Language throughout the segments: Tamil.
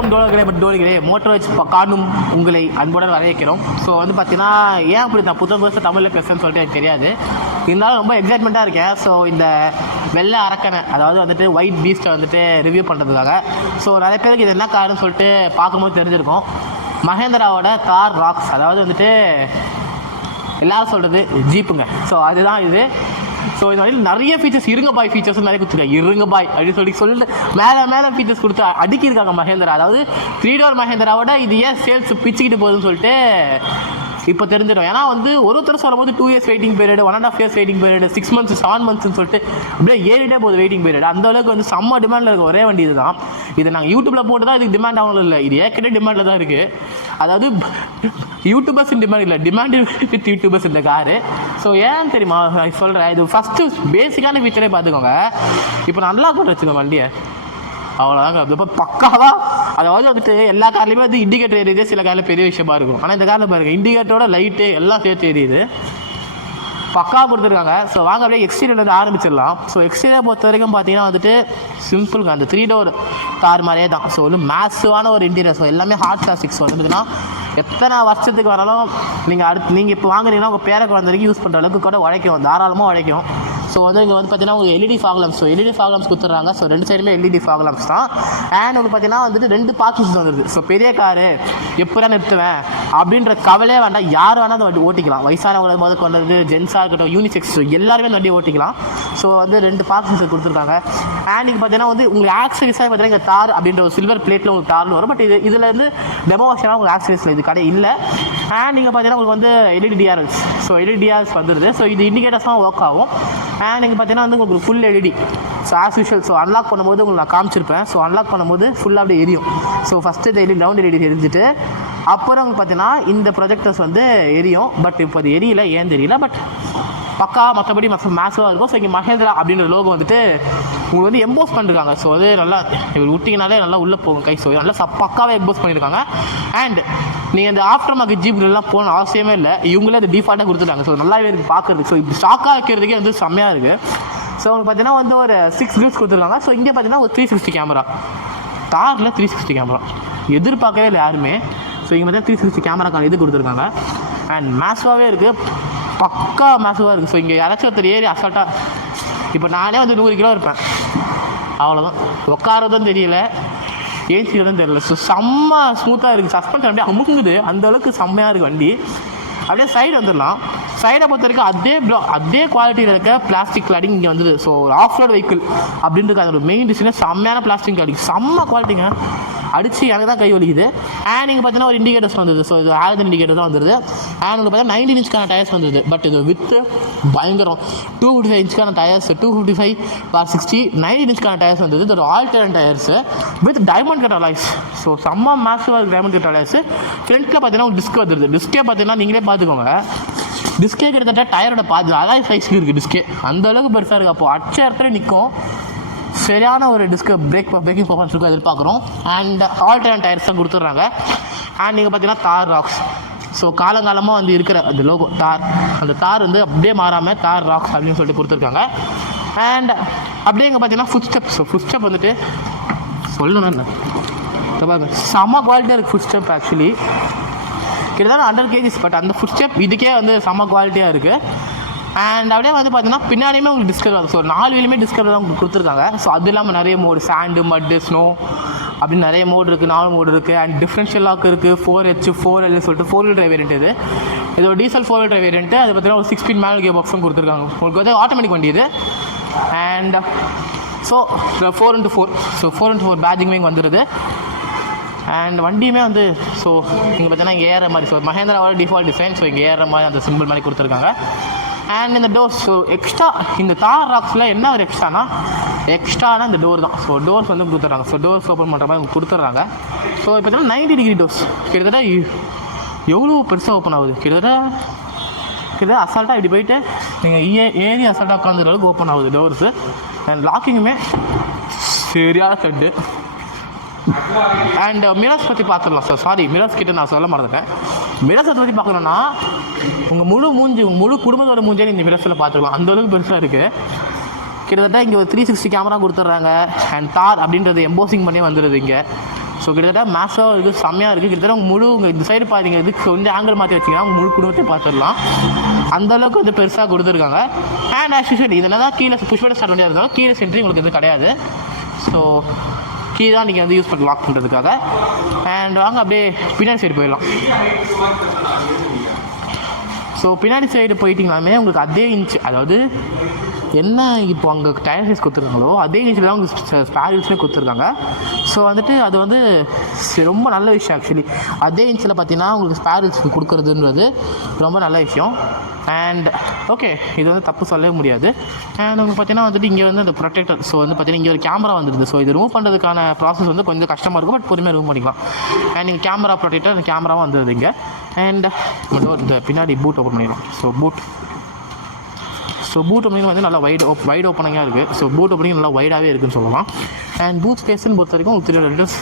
வணக்கம் டோலிகளே மோட்டர் வச்சு காணும் உங்களை அன்புடன் வரவேற்கிறோம். ஸோ வந்து பார்த்தீங்கன்னா ஏன் அப்படி நான் புத்தம் புதுசாக தமிழில் பேசுகிறேன்னு சொல்லிட்டு எனக்கு தெரியாது. இருந்தாலும் ரொம்ப எக்ஸைட்மெண்ட்டாக இருக்கேன். ஸோ இந்த வெள்ளை அரக்கனை, அதாவது வந்துட்டு ஒயிட் பீஸ்ட்டை வந்துட்டு ரிவ்யூ பண்ணுறதுக்காக. ஸோ நிறைய பேருக்கு இது என்ன காருன்னு சொல்லிட்டு பார்க்கும்போது தெரிஞ்சிருக்கும். மஹேந்திராவோட தார் ராக்ஸ், அதாவது வந்துட்டு எல்லோரும் சொல்கிறது ஜீப்புங்க. ஸோ அதுதான் இது. ஸோ இது மாதிரி நிறைய ஃபீச்சர்ஸ், இருங்க பாய் ஃபீச்சர்ஸ் நிறைய கொடுத்துருக்காங்க. இருங்க பாய் அப்படின்னு சொல்லிட்டு மேலே ஃபீச்சர்ஸ் கொடுத்து அடிக்கிருக்காங்க மஹேந்திரா. அதாவது 3 door மஹேந்திராவோட இது ஏன் சேல்ஸ் பிச்சுக்கிட்டு போகுதுன்னு சொல்லிட்டு இப்போ தெரிஞ்சிடும். ஏன்னா வந்து ஒருத்தர் சொல்லும்போது 2 years waiting period, 1.5 years waiting period, 6 months 7 monthsன்னு சொல்லிட்டு அப்படியே ஏறிட்டே போகுது வெயிட்டிங் பீரியட். அந்த அளவுக்கு வந்து செம்ம டிமாண்டில் இருக்க ஒரே வண்டி இதுதான். இது நாங்கள் யூடியூப்பில் போட்டு தான் இதுக்கு டிமாண்ட் ஆகணும் இல்லை, இது ஏற்கனவே டிமாண்டில் தான் இருக்குது. அதாவது யூடியூபர்ஸ் டிமாண்ட் இல்லை, டிமாண்ட் வித் யூடியூபர்ஸ் இந்த காரு. ஸோ ஏன்னு தெரியுமா சொல்கிறேன், இது ஃபஸ்ட்டு பேசிக்கான ஃபீச்சரே பார்த்துக்கோங்க. இப்போ நல்லா போட்டு வச்சுக்கோங்க வண்டியை, அவ்வளோதாங்க. இப்போ பக்காவாக, அதாவது வந்துட்டு எல்லா கார்லேயுமே வந்து இண்டிகேட்டர் எரியுது, சில காரில் பெரிய விஷயமா இருக்கும். ஆனால் இந்த காரில் பாருங்கள், இண்டிகேட்டரோட லைட்டு எல்லாம் சேர்த்து எரியுது, பக்காவாக கொடுத்துருக்காங்க. ஸோ வாங்க அப்படியே எக்ஸ்டீரியர் வந்து ஆரம்பிச்சிடலாம். ஸோ எக்ஸ்டீரியர் பொறுத்த வரைக்கும் பார்த்தீங்கன்னா வந்துட்டு சிம்பிளுங்க, அந்த 3 door கார் மாதிரியே தான். ஸோ வந்து மேசிவான ஒரு இன்டீரியர். ஸோ எல்லாமே ஹாட் பிளாஸ்டிக்ஸ் வந்துட்டுன்னா எத்தனை வருஷத்துக்கு வரலாம் நீங்கள் இப்போ வாங்குறீங்கன்னா உங்கள் பேர குழந்தைக்கு யூஸ் பண்ணுற அளவுக்கு கூட உழைக்கும், தாராளமாக உழைக்கும். ஸோ வந்து இங்கே வந்து பார்த்தீங்கன்னா உங்களுக்கு LED fog lamps, so LED fog lamps கொடுத்துட்றாங்க. ஸோ 2 சைடுமே எல்இடி ஃபாக் லாம்ப்ஸ் தான். அண்ட் உங்களுக்கு பார்த்தீங்கன்னா வந்துட்டு 2 பார்க்கிங்ஸ் வந்துடுது. ஸோ பெரிய காரு எப்போ தான் நிறுத்துவேன் அப்படின்ற கவலையே வேண்டாம், யார் வேணால் அந்த வண்டி ஓட்டிக்கலாம். வயசானவங்களை முதல் கொண்டது, ஜென்ஸாக இருக்கட்டும், யூனிசெக்ஸ், எல்லாருமே அந்த வண்டி ஓட்டிக்கலாம். ஸோ வந்து 2 பார்க்கிங்ஸ் கொடுத்துருக்காங்க. அண்ட் நீங்கள் பார்த்தீங்கன்னா வந்து உங்களுக்கு ஆக்சரிஸாக பார்த்தீங்கன்னா இங்கே தார் அப்படின்ற ஒரு சில்வர் பிளேட்டில் உங்களுக்கு தார்னு வரும். பட் இதில் இருந்து டெமோ ஆப்ஷனாக உங்களுக்கு ஆக்சரிஸில் இது கடை இல்லை. அண்ட் நீங்கள் பார்த்தீங்கன்னா உங்களுக்கு வந்து LED DRLs, so LED DRLs வந்துடுது. ஸோ இது இண்டிகேட்டர்ஸாக ஒர்க் ஆகும். அண்ட் நீங்கள் பார்த்தீங்கன்னா வந்து உங்களுக்கு full LED. So as usual, so unlock பண்ணும்போது உங்களுக்கு நான் காமிச்சிருப்பேன். ஸோ அன்லாக் பண்ணும்போது ஃபுல்லாக அப்படியே எரியும். So first LED round LED எரிஞ்சிட்டு அப்புறம் உங்களுக்கு பார்த்தீங்கன்னா இந்த ப்ரொஜெக்டர்ஸ் வந்து எரியும். பட் இப்போ அது எரியல, ஏன் தெரியல. பட் பக்கா மற்றபடி மேசிவாக இருக்கும். ஸோ இங்கே மஹேந்திரா அப்படின்ற லோகோ வந்துட்டு உங்களுக்கு வந்து எம்போஸ் பண்ணிருக்காங்க. ஸோ அது நல்லா இவர் விட்டிங்கனாலே நல்லா உள்ளே போகும் கை. ஸோ நல்லா பக்காவே எம்போஸ் பண்ணியிருக்காங்க. அண்ட் நீங்கள் இந்த ஆஃப்டர் மார்க்கெட் ஜீப்லாம் போகணும் அவசியமே இல்லை, இவங்களே அது டிஃபால்ட்டாக கொடுத்துட்டாங்க. ஸோ நல்லாவே இருக்குது பார்க்குறதுக்கு. ஸோ இப்போ ஸ்டாக்காக வைக்கிறதுக்கே வந்து செம்மையாக இருக்குது. ஸோ உங்களுக்கு பார்த்தீங்கன்னா வந்து ஒரு 6 grips கொடுத்துருக்காங்க. ஸோ இங்கே பார்த்தீங்கன்னா ஒரு 360 கேமரா, தாரில் 360 கேமரா எதிர்பார்க்கவே இல்லை யாருமே. ஸோ இங்கே பார்த்தீங்கன்னா 360 கேமராக்கான இது கொடுத்துருக்காங்க. அண்ட் மேசிவாகவே இருக்குது, பக்கா மேசிவாக இருக்குது. ஸோ இங்கே யாராச்சும் ஒருத்தர் ஏறி அசால்ட்டாக, இப்போ நானே வந்து 100 கிலோ இருப்பேன், அவ்வளோதான். உட்காரதும் தெரியல, ஏசிக்கிறதும் தெரியல. ஸோ செம்ம ஸ்மூத்தாக இருக்குது. சஸ்பென்ஷன் அப்படியே அமுங்குது, அந்தளவுக்கு செம்மையாக இருக்குது வண்டி. அப்படியே சைடு வந்துடலாம். சைடை பொறுத்த வரைக்கும் அதே குவாலிட்டியில் இருக்க பிளாஸ்டிக் கிளாடிங் இங்கே வந்துடுது. ஸோ ஒரு ஆஃப் ரோட் வெஹிக்கிள் அப்படின்றது அதோட மெயின் டிசைனே செம்மையான பிளாஸ்டிக் கிளாடிங், செம்ம குவாலிட்டிங்க. அடித்து எனக்கு தான் கை வலிக்குது. அண்ட் நீங்கள் பார்த்தீங்கன்னா ஒரு இண்டிகேட்டர்ஸ் வந்துடுது. ஸோ இது ஆயிரத்தி இண்டிகேட்டர் தான் வந்துடுது. அண்ட் உங்களுக்கு பார்த்தீங்கன்னா 19 inch டயர்ஸ் வந்துடுது. பட் இது வித்து பயங்கரம் 255 inch டயர்ஸ், 255/60 19 inch டயர்ஸ் வந்துடுது. இது ஒரு ஆல்டர்ன் tyres with diamond cut alloys. So செம்ம மேசிவாக இருக்குது டைமண்ட் கட் அலாய்ஸ். ஃப்ரண்ட்டில் பார்த்தீங்கன்னா ஒரு டிஸ்க் வந்துடுது. டிஸ்கே பார்த்தீங்கன்னா நீங்களே பார்த்துக்கோங்க, டிஸ்கே கிட்டத்தட்ட டயரோட அலாய் சைஸ்க்கு இருக்குது டிஸ்கே, அந்தளவுக்கு பெருசாக இருக்குது. அப்போது அச்ச இடத்துல நிற்கும். சரியான ஒரு டிஸ்க் பிரேக்கிங் பர்ஃபார்மன்ஸ் இருக்கும் எதிர்பார்க்குறோம். அண்ட் ஆல்டர்ன் டயர்ஸ் தான் கொடுத்துட்றாங்க. அண்ட் நீங்கள் பார்த்தீங்கன்னா தார் ராக்ஸ். ஸோ காலங்காலமாக வந்து இருக்கிற அந்த லோகோ தார், அந்த தார் வந்து அப்படியே மாறாமல் தார் ராக்ஸ் அப்படின்னு சொல்லிட்டு கொடுத்துருக்காங்க. அண்ட் அப்படியே இங்கே பார்த்தீங்கன்னா food step. So food step வந்துட்டு சொல்லணும் செம்ம குவாலிட்டியாக இருக்குது ஃபுட் ஸ்டெப். ஆக்சுவலி கிட்டத்தட்ட 100 kgs. பட் அந்த ஃபுட் ஸ்டெப் இதுக்கே வந்து செம்ம குவாலிட்டியாக இருக்குது. அண்ட் அப்படியே வந்து பார்த்தீங்கன்னா பின்னாடியுமே உங்களுக்கு டிஸ்கவர் ஆகும். ஸோ 4 வீலுமே டிஸ்கவர் தான் உங்களுக்கு கொடுத்துருக்காங்க. ஸோ அது இல்லாமல் நிறைய மோடு, சாண்டு, மட்டு, ஸ்னோ அப்படின்னு நிறைய மோடு இருக்குது, 4 மோடு இருக்குது. அண்ட் டிஃப்ரென்ஷியல் லாக் இருக்குது, 4H 4L சொல்லிட்டு 4-wheel drive வேரியன்ட். இது ஒரு டீசல் 4-wheel drive வேரியன்ட். அது பார்த்தீங்கன்னா ஒரு 6-speed மேனுவல் கியர் பாக்ஸும் கொடுத்துருக்காங்க. உங்களுக்கு வந்து ஆட்டோமேட்டிக் வண்டி இது. And so 4x4, so 4x4 paging வந்துடுது. அண்ட் வண்டியுமே வந்து ஸோ இங்கே பார்த்தீங்கன்னா இங்கே ஏற மாதிரி, ஸோ மஹேந்திராவோட டிஃபால்ட் டிசைன். ஸோ இங்கே ஏற மாதிரி அந்த சிம்பிள் மாதிரி கொடுத்துருக்காங்க. அண்ட் இந்த டோர்ஸ், ஸோ எக்ஸ்ட்ரா இந்த தார் ராக்ஸில் என்ன ஒரு எக்ஸ்ட்ரானா இந்த டோர் தான். ஸோ டோர்ஸ் வந்து கொடுத்துட்றாங்க. ஸோ டோர்ஸ் ஓப்பன் பண்ணுற மாதிரி கொடுத்துட்றாங்க. ஸோ இப்போ பார்த்தீங்கன்னா 90 degree டோர்ஸ். கிட்டத்தட்ட எவ்வளோ பெருசாக ஓப்பன் ஆகுது, கிட்டத்தட்ட அசால்ட்டாக இப்படி போயிட்டு நீங்கள் ஏறி அசால்ட்டாக உட்காந்துற அளவுக்கு ஓப்பன் ஆகுது டோர்ஸு. அண்ட் லாக்கிங்குமே சரியான செட்டு. அண்ட் மிரர்ஸ் பற்றி பார்த்துடலாம். சார் சாரி, மிரர்ஸ் கிட்ட நான் சொல்ல மறந்துட்டேன். மிரர்ஸை பற்றி பார்க்கணுன்னா உங்கள் முழு குடும்பத்தோட மூஞ்சே இந்த மிரர்ஸில் பார்த்துக்கலாம், அந்தளவுக்கு பெருசாக இருக்குது. கிட்டத்தட்ட இங்கே ஒரு 360 கேமரா கொடுத்துட்றாங்க. அண்ட் தார் அப்படின்றது எம்போசிங் பண்ணி வந்துடுது இங்கே. ஸோ கிட்டத்தட்ட மேக்ஸாக இருக்குது, செம்மையாக இருக்குது. கிட்டத்தட்ட உங்கள் இந்த சைடு பார்த்தீங்க இதுக்கு வந்து ஆங்கிள் மாற்றி வச்சிங்கன்னா உங்கள் முழு குடும்பத்தை பார்த்துடலாம். அந்தளவுக்கு வந்து பெருசாக கொடுத்துருக்காங்க. அண்ட் ஆக்சுவலி இதில் தான் கீழே புஷ் பண்ண ஸ்டார்ட் பண்ணியாக இருந்தாலும் கீழே சென்ட்ரி உங்களுக்கு இது கிடையாது. ஸோ கீ தான் நீங்கள் வந்து யூஸ் பண்ணி லாக் பண்ணுறதுக்காக. அண்ட் வாங்க அப்படியே பின்னாடி சைடு போயிடலாம். ஸோ பின்னாடி சைடு போயிட்டிங்களாமே உங்களுக்கு அதே இன்ச், அதாவது என்ன இப்போ அங்கே டயர் சைஸ் கொடுத்துருக்காங்களோ அதே இன்ச்சில் தான் உங்களுக்கு ஸ்பேர் வீல்ஸுமே கொடுத்துருக்காங்க. ஸோ வந்துட்டு அது வந்து ரொம்ப நல்ல விஷயம். ஆக்சுவலி அதே இன்ச்சில் பார்த்தீங்கன்னா உங்களுக்கு ஸ்பேர் வீல்ஸ் கொடுக்குறதுன்றது ரொம்ப நல்ல விஷயம். அண்ட் ஓகே, இது வந்து தப்பு சொல்லவே முடியாது. அண்ட் உங்களுக்கு பார்த்தீங்கன்னா வந்துட்டு இங்கே வந்து அந்த ப்ரொடெக்டர், ஸோ வந்து பார்த்தீங்கன்னா இங்கே ஒரு கேமரா வந்துடுது. ஸோ இது ரிமூவ் பண்ணுறதுக்கான ப்ராசஸ் வந்து கொஞ்சம் கஷ்டமாக இருக்கும், பட் பொறுமையாக ரிமூவ் பண்ணிக்கலாம். அண்ட் நீங்கள் கேமரா ப்ரொடெக்டர், அந்த கேமராவும் வந்துடுது இங்கே. அண்ட் இந்த பின்னாடி பூட் ஓப்பன் பண்ணிடுவோம். ஸோ பூட் ஓப்பனிங் வந்து நல்லா வைட் ஓப்பனிங்காக இருக்குது. ஸோ பூட் ஓப்பனிங் நல்லா வைடாகவே இருக்குதுன்னு சொல்லலாம். அண்ட் பூட் ஸ்பேஸ்ன்னு பொறுத்த வரைக்கும் 3 லிட்டர்ஸ்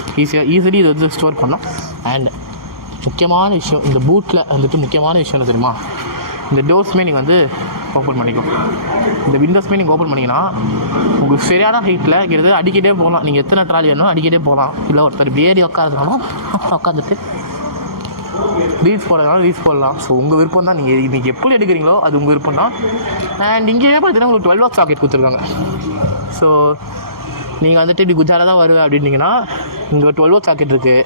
ஈஸிலி இது வந்து ஸ்டோர் பண்ணலாம். அண்ட் முக்கியமான விஷயம், இந்த பூட்டில் வந்துட்டு முக்கியமான விஷயம் என்ன தெரியுமா, இந்த டோர்ஸுமே நீங்கள் வந்து ஓப்பன் பண்ணிக்கும். இந்த விண்டோஸ்மே நீங்கள் ஓப்பன் பண்ணிங்கன்னா உங்களுக்கு சரியான ஹைட்டில் கிட்டத்தட்ட அடிக்கிட்டே போகலாம். நீங்கள் எத்தனை ட்ராலி வேணும் அடிக்கிட்டே போகலாம். இல்லை ஒருத்தர் ஏறி உட்காந்துனாலும் உட்காந்துட்டு ரீல்ஸ் போடுறதுனால ரீல்ஸ் போடலாம். ஸோ உங்கள் விருப்பம் தான், நீங்கள் இன்றைக்கி எப்படி எடுக்கிறீங்களோ அது உங்கள் விருப்பம் தான். அண்ட் இங்கேயே பார்த்தீங்கன்னா உங்களுக்கு 12 வாட் சாக்கெட் கொடுத்துருக்காங்க. ஸோ நீங்கள் வந்துட்டு இப்படி குஜாராக தான் வருவேன் அப்படின்னீங்கன்னா இங்கே 12 வாட் சாக்கெட் இருக்குது,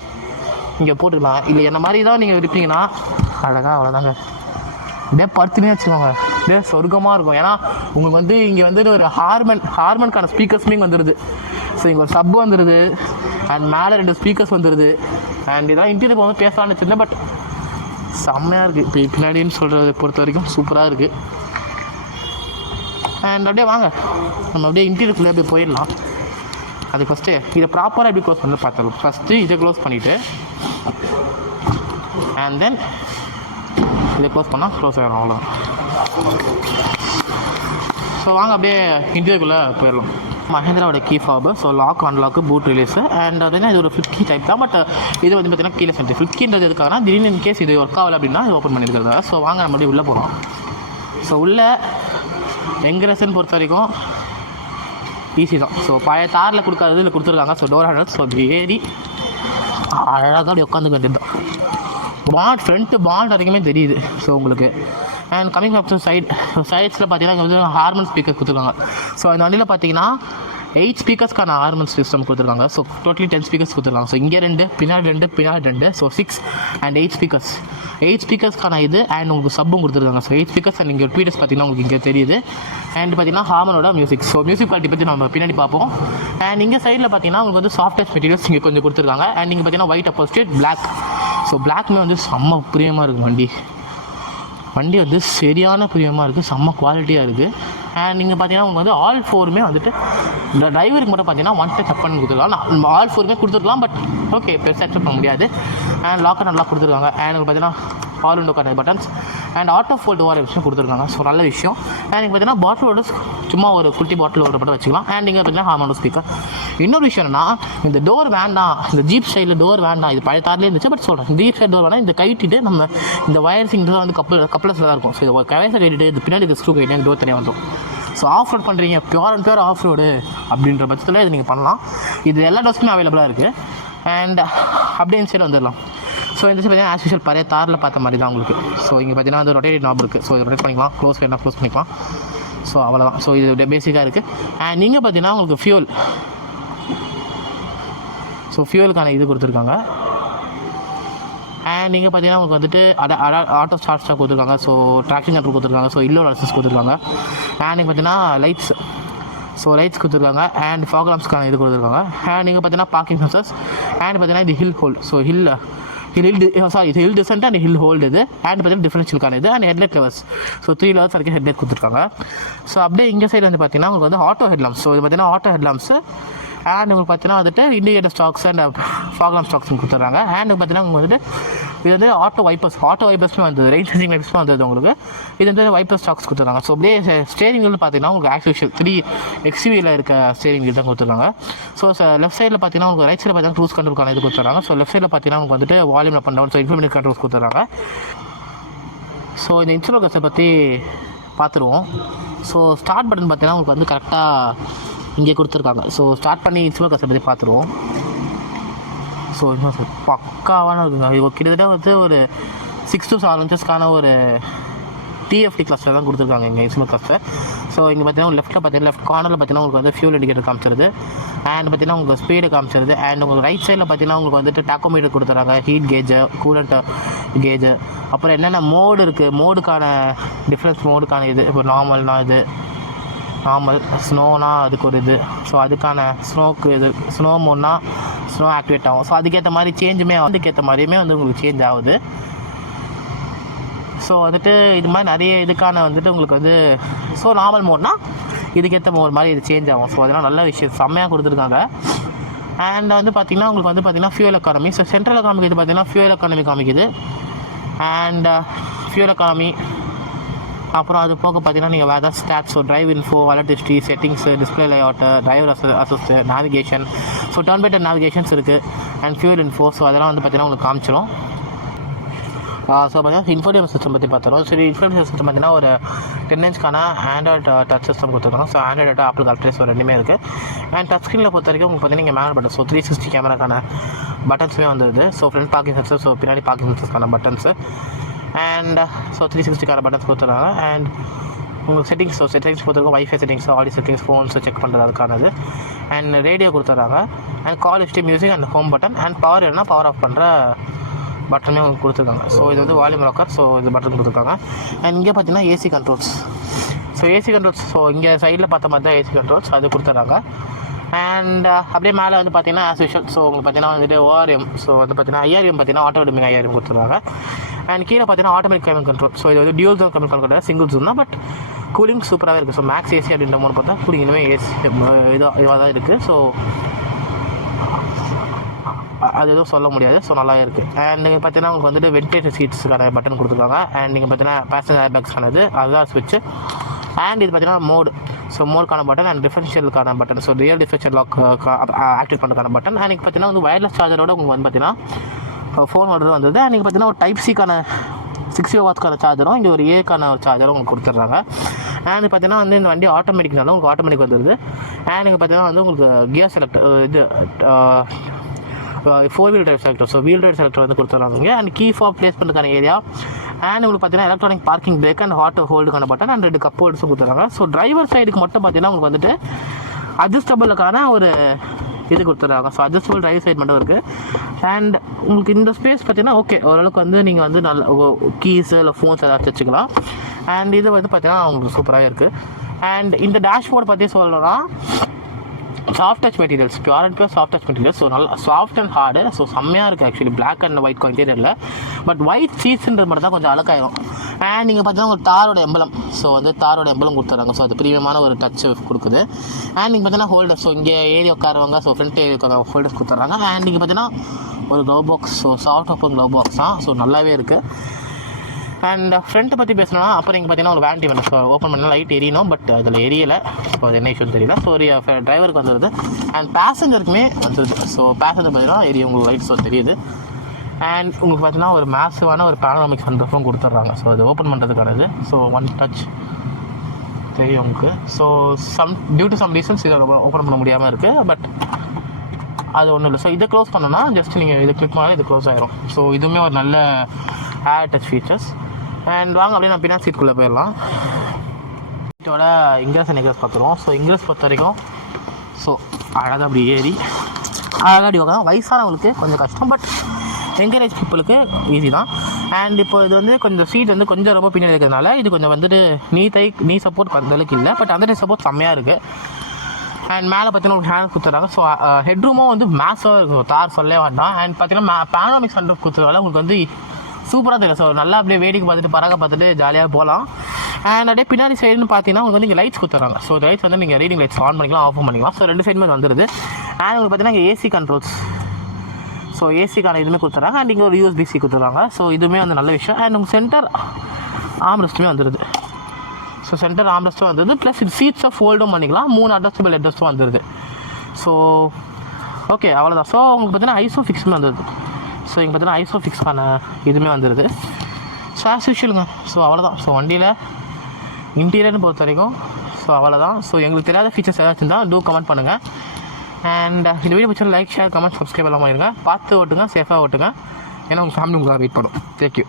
இங்கே போட்டுக்கலாம். இல்லை என்ன மாதிரி தான் நீங்கள் இருப்பீங்கன்னா அழகாக அவ்வளோதாங்க, அப்படியே படுத்துனே வச்சுக்கோங்க, அப்படியே சொர்க்கமாக இருக்கும். ஏன்னா உங்களுக்கு வந்து இங்கே வந்து ஒரு ஹார்மனுக்கான ஸ்பீக்கர்ஸுமே இங்கே வந்துடுது. ஸோ இங்கே ஒரு சப் வந்துடுது. அண்ட் மேலே 2 ஸ்பீக்கர்ஸ் வந்துடுது. அண்ட் இதெல்லாம் இன்டீரியர் போகும்போது பேசலான்னு வச்சுருந்தேன், பட் செம்மையாக இருக்குது. இப்போ பின்னாடின்னு சொல்கிறத பொறுத்த வரைக்கும் சூப்பராக இருக்குது. அண்ட் அப்படியே வாங்க நம்ம அப்படியே இன்டீரியருக்குள்ளே அப்படியே போயிடலாம். அது ஃபஸ்ட்டு இதை ப்ராப்பராக எப்படி க்ளோஸ் பண்ணி பார்த்துருவோம். ஃபஸ்ட்டு இதை க்ளோஸ் பண்ணிவிட்டு அண்ட் தென் இதை க்ளோஸ் பண்ணால் க்ளோஸ் ஆகிடும், அவ்வளோதான். ஸோ வாங்க அப்படியே இன்டீரியருக்குள்ளே போயிடலாம். மஹேந்திராவோட key fob, so lock unlock boot release. And அதுனா இது ஒரு ஃப்ளிப் கீ டைப் தான், பட் இது வந்து பார்த்தீங்கன்னா கீழே சென்ட்ரி. ஃப்ளிப் கீன்றது எதுக்காகனா திடீர்னு இன்கேஸ் இது ஒர்க் ஆகலை அப்படின்னா இது ஓப்பன் பண்ணியிருக்கிறதா. ஸோ வாங்க நம்ம அப்படியே உள்ளே போகலாம். ஸோ உள்ளே எங்கரசன் பொறுத்த வரைக்கும் ஈஸி தான். ஸோ பழைய தாரில் கொடுக்காதது இல்லை கொடுத்துருக்காங்க. ஸோ டோர் ஹேண்டல், ஸோ அப்படி ஏறி அழகாக அப்படி உட்காந்துக்க வேண்டியது தான். ஃப்ரண்ட்டு பாண்ட் வரைக்குமே தெரியுது. ஸோ உங்களுக்கு அண்ட் கமிங் அப் டு சைட்ஸில் பார்த்தீங்கன்னா இங்கே வந்து ஹார்மன் ஸ்பீக்கர் கொடுத்துருக்காங்க. ஸோ அந்த வண்டியில் பார்த்தீங்கன்னா 8 ஸ்பீக்கர்ஸ்க்கான ஹார்மன் சிஸ்டம் கொடுத்துருக்காங்க. ஸோ டோட்டலி 10 ஸ்பீக்கர்ஸ் கொடுத்துருக்காங்க. ஸோ இங்கே 2 பின்னாடி 2 ஸோ 6 அண்ட் 8 ஸ்பீக்கர்ஸ். 8 ஸ்பீக்கர்ஸ்க்கான இது அண்ட் உங்களுக்கு சப்பும் கொடுத்துருக்காங்க. ஸோ 8 ஸ்பீக்கர்ஸ் அண்ட் இங்கே ட்வீட்டர்ஸ் பார்த்தீங்கன்னா உங்களுக்கு இங்கே தெரியுது. அண்ட் பார்த்தீங்கன்னா ஹார்மனோட மியூசிக். ஸோ மியூசிக் குவாலிட்டி பற்றி நம்ம பின்னாடி பார்ப்போம். அண்ட் இங்கே சைடில் பார்த்தீங்கன்னா உங்களுக்கு வந்து சாஃப்ட்வேர் மெட்டீரியல்ஸ் இங்கே கொஞ்சம் கொடுத்துருக்காங்க. அண்ட் நீங்கள் பார்த்தீங்கன்னா ஒயிட் அப்போசிட் பிளாக். ஸோ பிளாக்மே வந்து செம்ம பிரியமாக இருக்குது வண்டி வந்து சரியான பிரியமாக இருக்குது, செம்ம குவாலிட்டியாக இருக்குது. அண்ட் நீங்கள் பார்த்தீங்கன்னா உங்களுக்கு வந்து ஆல் 4மே வந்துட்டு இந்த டிரைவருக்கு மட்டும் பார்த்தீங்கன்னா ஒன் டச் அப் பண்ணி கொடுத்துருக்கலாம். ஆல் 4மே கொடுத்துருக்கலாம், பட் ஓகே பெருசாக அக்செப்ட் பண்ண முடியாது. அண்ட் லாக்கர் நல்லா கொடுத்துருக்காங்க. அண்ட் பார்த்தீங்கன்னா all window card buttons and auto fold வர விஷயம் கொடுத்துருக்காங்க. ஸோ நல்ல விஷயம். அண்ட் நீங்கள் பார்த்தீங்கன்னா பாட்டிலோட சும்மா ஒரு குட்டி பாட்டில் ஒரு மட்டும் வச்சுக்கலாம். அண்ட் நீங்கள் பார்த்தீங்கன்னா ஹார்மோனோ ஸ்பீக்கர். இன்னொரு விஷயம் என்னன்னா, இந்த டோர் வேண்டாம், இந்த ஜீப் ஸ்டைலில் டோர் வேண்டாம், இது பழைய தாரிலே இருந்துச்சு, பட் சொல்கிறேன் ஜீப் ஸ்டைல் டோர் வேணாம், இந்த கைட்டிட்டு நம்ம இந்த வயர்ஸிங் தான் வந்து கப்ளஸில் தான் இருக்கும். ஸோ இது கவசை கைட்டிட்டு இது பின்னாடி இந்த ஸ்க்ரூ கைட்டு டோர் தனியாக வந்துடும். ஸோ ஆஃப் ரோட் பண்ணுறீங்க, பியூர் ஆஃப் ரோடு அப்படின்ற பட்சத்தில் இது நீங்கள் பண்ணலாம். இது எல்லா டோஸ்க்குமே அவைலபிளாக இருக்குது. அண்ட் அப்படியே இந்த சைடு வந்துடலாம். ஸோ இந்த சைடு பார்த்தீங்கன்னா ஆஸ் யூஷுவல் பழைய தாரில் பார்த்த மாதிரி தான் உங்களுக்கு. ஸோ இங்கே பார்த்தீங்கன்னா அது ரொட்டேட் நாப் இருக்குது. ஸோ இது ரொட்டேட் பண்ணிக்கலாம், க்ளோஸ் பண்ணிக்கலாம். ஸோ அவ்வளோதான். ஸோ இது பேசிக்காக இருக்குது. அண்ட் நீங்கள் பார்த்தீங்கன்னா உங்களுக்கு ஃபியூலுக்கான இது கொடுத்துருக்காங்க. அண்ட் நீங்கள் பார்த்தீங்கன்னா உங்களுக்கு வந்துட்டு ஆட்டோ ஸ்டார்ட் கொடுத்துருக்காங்க. ஸோ ட்ராக்ஷன் கண்ட்ரோல் கொடுத்துருக்காங்க. ஸோ இல்லோட அசிஸ்ட் கொடுத்துருக்காங்க. அண்ட் நீங்கள் பார்த்தீங்கன்னா லைட்ஸ் கொடுத்துருக்காங்க. அண்ட் ஃபாக் லாம்ப்ஸ்க்கான இது கொடுத்துருக்காங்க. அண்ட் நீங்கள் பார்த்தீங்கன்னா பார்க்கிங் சென்சர்ஸ். அண்ட் பார்த்தீங்கன்னா இது ஹில் ஹோல்ட். ஸோ இது hill descent and hill hold இது. அண்ட் பார்த்தீங்கன்னா டிஃபரன்ஷியலுக்கான இது. And headlight levels. So 3 levels வரைக்கும் ஹெட்லைட் கொடுத்துருக்காங்க. ஸோ அப்படியே இங்கே சைடு வந்து பார்த்தீங்கன்னா உங்களுக்கு வந்து ஆட்டோ ஹெட்லாம்ப்ஸ். ஸோ இது பார்த்தீங்கன்னா ஆட்டோ ஹெட்லாம்ப்ஸ். அண்ட் உங்களுக்கு பார்த்தீங்கன்னா வந்துட்டு இண்டிகேட்டர் ஸ்டாக்ஸ் அண்ட் ஃபாக்லாம் ஸ்டாக்ஸ் கொடுத்துட்றாங்க. அண்ட் பார்த்தீங்கன்னா உங்களுக்கு வந்துட்டு இது வந்து ஆட்டோ வைப்பர்ஸ்மே வந்தது, ரெயின் சென்சிங் வைப்பர்ஸ்மே வந்தது உங்களுக்கு. இது வந்து வைப்பர் ஸ்டாக்ஸ் கொடுத்துருக்காங்க. ஸோ அப்படியே ஸ்டேரிங் வீல் பார்த்தீங்கன்னா உங்களுக்கு ஆக்சுவல் 3 XUV இருக்க ஸ்டேரிங் வீல் தான் கொடுத்துருக்காங்க. ஸோ லெஃப்ட் சைடில் பார்த்தீங்கன்னா உங்களுக்கு ரைட் சைடில் பார்த்தீங்கன்னா க்ரூஸ் கண்ட்ரோலுக்கான இது கொடுத்துறாங்க. ஸோ லெஃப்ட் சைடில் பார்த்தீங்கன்னா உங்களுக்கு வந்துட்டு volume up and down, so informative controls கொடுத்துறாங்க. ஸோ இந்த இன்ஸ்ட்ருமெண்ட் கஸ்ஸை பற்றி பார்த்துருவோம். ஸோ ஸ்டார்ட் பட்டன் பார்த்தீங்கன்னா உங்களுக்கு வந்து கரெக்டாக இங்கே கொடுத்துருக்காங்க. ஸோ ஸ்டார்ட் பண்ணி இன்ஸ்ட்ருமெண்ட் கஸ்ஸை பற்றி பார்த்துருவோம். ஸோ இன்னும் பக்காவான இருக்குங்க. இது கிட்டத்தட்ட வந்து ஒரு 6 to 7 inchesக்கான ஒரு டிஎஃப்டி கிளஸ்டர் தான் கொடுத்துருக்காங்க இங்கே இன்ஸ்ட்ருமெண்ட் கிளஸ்டர். ஸோ இங்கே பார்த்தீங்கன்னா லெஃப்ட்டில் பார்த்தீங்கன்னா லெஃப்ட் கார்னரில் பார்த்தீங்கன்னா உங்களுக்கு வந்து ஃபியூல் இண்டிகேட்டர் காமிச்சிருது, அண்ட் பார்த்தீங்கன்னா உங்களுக்கு ஸ்பீடு காமிச்சிருது, அண்ட் உங்களுக்கு ரைட் சைடில் பார்த்தீங்கன்னா உங்களுக்கு வந்துட்டு டாக்கோமீட்டர் கொடுத்துறாங்க, ஹீட் கேஜு, கூலண்ட் கேஜு, அப்புறம் என்னென்ன மோடு இருக்குது, மோடுக்கான டிஃப்ரென்ஸ் மோடுக்கான இது, இப்போ நார்மல்னா இது நார்மல், ஸ்னோனா அதுக்கு ஒரு இது, ஸோ அதுக்கான ஸ்னோக்கு இது ஸ்னோ மோட்னா ஸ்னோ ஆக்டிவேட் ஆகும். ஸோ அதுக்கேற்ற மாதிரி சேஞ்சுமே அதுக்கேற்ற மாதிரியுமே வந்து உங்களுக்கு சேஞ்ச் ஆகுது. ஸோ வந்துட்டு இது மாதிரி நிறைய இதுக்கான வந்துட்டு உங்களுக்கு வந்து ஸோ நார்மல் மோட்னா இதுக்கேற்ற ஒரு மாதிரி இது சேஞ்ச் ஆகும். ஸோ அதெல்லாம் நல்ல விஷயம் செம்மையாக கொடுத்துருக்காங்க. அண்ட் வந்து பார்த்திங்கன்னா உங்களுக்கு வந்து பார்த்திங்கன்னா ஃபியூல் எக்கானமி, ஸோ சென்ட்ரல் எக்கானமிக்கு இது பார்த்திங்கன்னா ஃபியூல் எக்கானமி காமிக்குது, அண்ட் ஃபியூல் எக்கானமி. அப்புறம் அது போக பார்த்தீங்கன்னா நீங்கள் வேறு stats, so drive info, wallet history, settings, display layout, driver assist, navigation, so turn by turn navigations இருக்குது, அண்ட் ஃபியூல் இன்ஃபோ. ஸோ அதெல்லாம் வந்து பார்த்திங்கன்னா உங்களுக்கு காமிச்சிடும். ஸோ பார்த்தீங்கன்னா இன்ஃபோர்டைன்மெண்ட் சிஸ்டம் பற்றி பார்த்துறோம். சரி, இன்ஃபோர்டைன்மெண்ட் சிஸ்டம் பார்த்தீங்கன்னா ஒரு 10 inchக்கான ஆண்ட்ராய்ட் டச் சிஸ்டம் கொடுத்துருக்காங்க. So android apple CarPlay so ரெண்டுமே இருக்குது. அண்ட் டச் ஸ்க்ரீனில் பொறுத்த வரைக்கும் உங்களுக்கு பார்த்தீங்கன்னா மேலே பட்டன், ஸோ 360 கேமராக்கான பட்டன்ஸுமே வந்துடுது. So front parking sensor, so பின்னாடி பார்க்கிங் சென்சர்ஸ்க்கான பட்டன்ஸு, அண்ட் ஸோ 360க்கான பட்டன்ஸ் கொடுத்துருக்காங்க. அண்ட் உங்களுக்கு செட்டிங்ஸ், ஸோ செட்டிங்ஸ் கொடுத்துருக்கோம், வைஃபை செட்டிங்ஸ், ஆடியோ செட்டிங்ஸ், ஃபோன்ஸை செக் பண்ணுறது அதுக்கானது, அண்ட் ரேடியோ கொடுத்துட்றாங்க, and call history, music, and home button, and power வேணும்னா பவர் ஆஃப் பண்ணுற பட்டனே உங்களுக்கு கொடுத்துருக்காங்க. ஸோ இது வந்து வால்யூம் லாக்கர், ஸோ இது பட்டன் கொடுத்துருக்காங்க. அண்ட் இங்கே பார்த்தீங்கன்னா AC controls, so AC controls, so இங்கே சைடில் பார்த்த மாதிரி தான் ஏசி கண்ட்ரோல்ஸ் அது கொடுத்துட்றாங்க. அண்ட் அப்படியே மேலே வந்து பார்த்தீங்கன்னா ஆஸ் யூஷுவல், ஸோ உங்களுக்கு பார்த்தீங்கன்னா வந்துட்டு ஓஆர்எம், ஸோ வந்து பார்த்தீங்கன்னா ஐஆர்எம் பார்த்தீங்கன்னா ஆட்டோ டிமிங் ஐஆர்எம் கொடுத்துருவாங்க. அண்ட் கீழே பார்த்தீங்கன்னா ஆட்டோமேட்டிக் கிளைமேட் கண்ட்ரோல், ஸோ இது வந்து dual zone climate control, single zone தான், பட் கூலிங் சூப்பராகவே இருக்குது. ஸோ மேக்ஸ் ஏசி அப்படின்ற மாதிரி பார்த்தா கூலிங் இனிமேல் ஏசி இதாக தான் இருக்குது. ஸோ அது எதுவும் சொல்ல முடியாது. ஸோ நல்லா இருக்குது. அண்ட் நீங்கள் பார்த்தீங்கன்னா உங்களுக்கு வந்துட்டு வென்டிலேட்டர் சீட்ஸுக்கான பட்டன் கொடுத்துருக்காங்க. அண்ட் நீங்கள் பார்த்தீங்கன்னா பேசஞ்சர் ஏர் பேக்ஸ்க்கானது அதுதான் ஸ்விட்ச்சு. அண்ட் இது பார்த்தீங்கன்னா மோடு, ஸோ மோடுக்கான பட்டன், அண்ட் டிஃபரன்ஷியலுக்கான button, so real differential lock activate பண்ணுறதுக்கான பட்டன். அண்ட் நீங்கள் பார்த்தீங்கன்னா வந்து வயர்லெஸ் சார்ஜரோட உங்களுக்கு வந்து பார்த்தீங்கன்னா ஃபோன் ஹோல்டர் வந்தது. அண்ட் நீங்கள் பார்த்தீங்கன்னா ஒரு டைப் சிக்கான 60 wattsக்கான சார்ஜரும், இங்கே ஒரு ஏக்கான ஒரு சார்ஜரும் உங்களுக்கு கொடுத்துட்றாங்க. அண்ட் பார்த்தீங்கன்னா வந்து இந்த வண்டி ஆட்டோமேட்டிக்னாலும் உங்களுக்கு ஆட்டோமேட்டிக் வந்துடுது. அண்ட் நீங்கள் பார்த்தீங்கன்னா வந்து உங்களுக்கு கியர் செலக்டர், இது 4-wheel drive selector, so wheel drive selector வந்து கொடுத்துட்றாங்க. அண்ட் கீ ஃபார் ப்ளேஸ் பண்ணுறதுக்கான ஏரியா, அண்ட் உங்களுக்கு பார்த்தீங்கன்னா electronic parking brake, and hot ஹோல்டுக்கான பட்டன், அண்ட் 2 கப் ஹோல்டர்ஸும் கொடுத்துட்றாங்க. ஸோ டிரைவர் சைடுக்கு மட்டும் பார்த்தீங்கன்னா உங்களுக்கு வந்துட்டு அட்ஜஸ்டபிளுக்கான ஒரு இது கொடுத்துட்றாங்க. ஸோ அட்ஜஸ்டபிள் டிரைவ் சைட் மட்டும் இருக்குது. அண்ட் உங்களுக்கு இந்த ஸ்பேஸ் பார்த்தீங்கன்னா ஓகே, ஓரளவுக்கு வந்து நீங்கள் வந்து நல்ல கீஸு இல்லை ஃபோன்ஸ் ஏதாச்சும் வச்சுக்கலாம். அண்ட் இது வந்து பார்த்தீங்கன்னா உங்களுக்கு சூப்பராக இருக்குது. அண்ட் இந்த டேஷ்போர்ட் பற்றி சொல்லணும்னா soft touch materials, pure and pure soft touch materials, so நல்லா சாஃப்ட் அண்ட் ஹார்டு, ஸோ செம்மையாக இருக்குது ஆக்சுவலி. பிளாக் அண்ட் ஒயிட் இன்டீரியரில், பட் ஒயிட் சீட்ஸுன்றது மட்டும் தான் கொஞ்சம் அழுக்காயிடும். அண்ட் நீங்கள் பார்த்தீங்கன்னா ஒரு தாரோட எம்பலம், ஸோ வந்து தாரோட எம்பலம் கொடுத்துட்றாங்க. ஸோ அது ப்ரீமியமான ஒரு டச் கொடுக்குது. அண்ட் நீங்கள் பார்த்தீங்கன்னா ஹோல்டர், ஸோ இங்கே ஏறி உட்காருவாங்க, ஸோ ஃப்ரண்ட் ஏறி உட்கார ஹோல்டர்ஸ் கொடுத்துட்றாங்க. அண்ட் நீங்கள் பார்த்தீங்கன்னா ஒரு glove box, so soft open glove box தான், ஸோ நல்லாவே இருக்குது. அண்ட் ஃப்ரண்ட்டை பற்றி பேசணும்னா அப்புறம் இங்கே பார்த்தீங்கன்னா ஒரு வேண்டி வேணும், ஸோ ஓப்பன் பண்ணால் லைட் எரியணும், பட் அதில் எரியலை. ஸோ அது என்ன இஷ்யூன்னு தெரியல. ஸோ ஒரு டிரைவருக்கு வந்துடுது, அண்ட் பேசஞ்சருக்குமே வந்துடுது. ஸோ பேசஞ்சர் பார்த்தீங்கன்னா எரிய உங்களுக்கு லைட் ஸோ தெரியுது. அண்ட் உங்களுக்கு பார்த்தீங்கன்னா ஒரு மேசிவான ஒரு பேனோராமிக் சன்ரூஃபும் கொடுத்துட்றாங்க. ஸோ அது ஓப்பன் பண்ணுறதுக்கானது. ஸோ ஒன் டச் தெரியும் உங்களுக்கு. So due to some reasons இதை ஓப்பன் பண்ண முடியாமல் இருக்குது, பட் அது ஒன்றும் இல்லை. ஸோ இதை க்ளோஸ் பண்ணோன்னா ஜஸ்ட் நீங்கள் இதை கிளிக் பண்ணாலும் இது க்ளோஸ் ஆகிரும். ஸோ இதுவுமே ஒரு நல்ல ஏர் டச் ஃபீச்சர்ஸ். அண்ட் வாங்க அப்படியே நான் பின்னாடி சீட்டுக்குள்ளே போயிடலாம். சீட்டோட இங்கிரஸ் அண்ட் எக்ரஸ் பார்த்துருவோம். ஸோ இங்கிரஸ் பொறுத்த வரைக்கும் ஸோ அழகாக அப்படி ஏறி அழகாக அப்படி உட்காந்து வயசானவங்களுக்கு கொஞ்சம் கஷ்டம், பட் என்கரேஜ் பீப்புளுக்கு ஈஸி தான். அண்ட் இப்போ இது வந்து கொஞ்சம் சீட் வந்து கொஞ்சம் ரொம்ப பின்னாடி இருக்கிறதுனால இது கொஞ்சம் வந்துட்டு நீ சப்போர்ட் அந்தளவுக்கு இல்லை, பட் அந்த சப்போர்ட் செம்மையாக இருக்குது. அண்ட் மேலே பார்த்தீங்கன்னா ஒரு ஹேண்ட் கொடுத்துட்றாங்க. ஸோ ஹெட்ரூமும் வந்து மேக்ஸாக இருக்கும், தார் சொல்லவே வேண்டாம். அண்ட் பார்த்தீங்கன்னா பேனோராமிக் சன்ரூஃப் கொடுத்ததால உங்களுக்கு வந்து சூப்பராக தெரியும். ஸோ நல்லா அப்படியே வேடிக்கை பார்த்துட்டு பறக்க பார்த்துட்டு ஜாலியாக போகலாம். அண்ட் அப்படியே பின்னாடி சைடுன்னு பார்த்தீங்கன்னா உங்களுக்கு வந்து இங்கே லைட்ஸ் கொடுத்துறாங்க. ஸோ லைட்ஸ் வந்து நீங்கள் ரீடிங் லைட்ஸ் ஆன் பண்ணிக்கலாம், ஆஃப் பண்ணிக்கலாம். ஸோ 2 சைடுமே வந்துடுது. அண்ட் உங்களுக்கு பார்த்தீங்கன்னா இங்கே ஏசி கண்ட்ரோல்ஸ், ஸோ ஏசிக்கான இதுவுமே கொடுத்துறாங்க. அண்ட் இங்கே ஒரு யூஎஸ்பிசி கொடுத்துறாங்க. ஸோ இதுவுமே வந்து நல்ல விஷயம். அண்ட் உங்கள் சென்டர் ஆம்ரெஸ்ட்டுமே வந்துடுது. ஸோ சென்டர் ஆம்ரெஸ்ட்டும் வந்துடுது, ப்ளஸ் இது சீட்ஸை ஃபோல்டும் பண்ணிக்கலாம். 3 அட்ஜஸ்டபிள் ஹெட்ரெஸ்ட்டும் வந்துடுது. ஸோ ஓகே அவ்வளோதான். ஸோ உங்களுக்கு பார்த்தீங்கன்னா ஐசோ ஃபிக்ஸுமே வந்துடுது. ஸோ இங்கே பார்த்தீங்கன்னா ஐசோ ஃபிக்ஸ்க்கான இதுவுமே வந்துடுது. ஸோ ஆஸ் யூஷுவலுங்க. ஸோ அவ்வளோதான். ஸோ வண்டியில் இன்டீரியர்னு பொறுத்த வரைக்கும் ஸோ அவ்வளோதான். ஸோ எங்களுக்கு தெரியாத ஃபீச்சர்ஸ் ஏதாச்சும் தான் டூ கமெண்ட் பண்ணுங்கள். அண்ட் இந்த வீடியோ பிடிச்சா லைக் ஷேர் கமெண்ட் சப்ஸ்கிரைப் எல்லாம் பண்ணிடுங்க. பார்த்து ஓட்டுங்க, சேஃபாக ஓட்டுங்க. ஏன்னா உங்கள் ஃபேமிலி உங்களாக வெயிட் பண்ணும். தேங்க்யூ.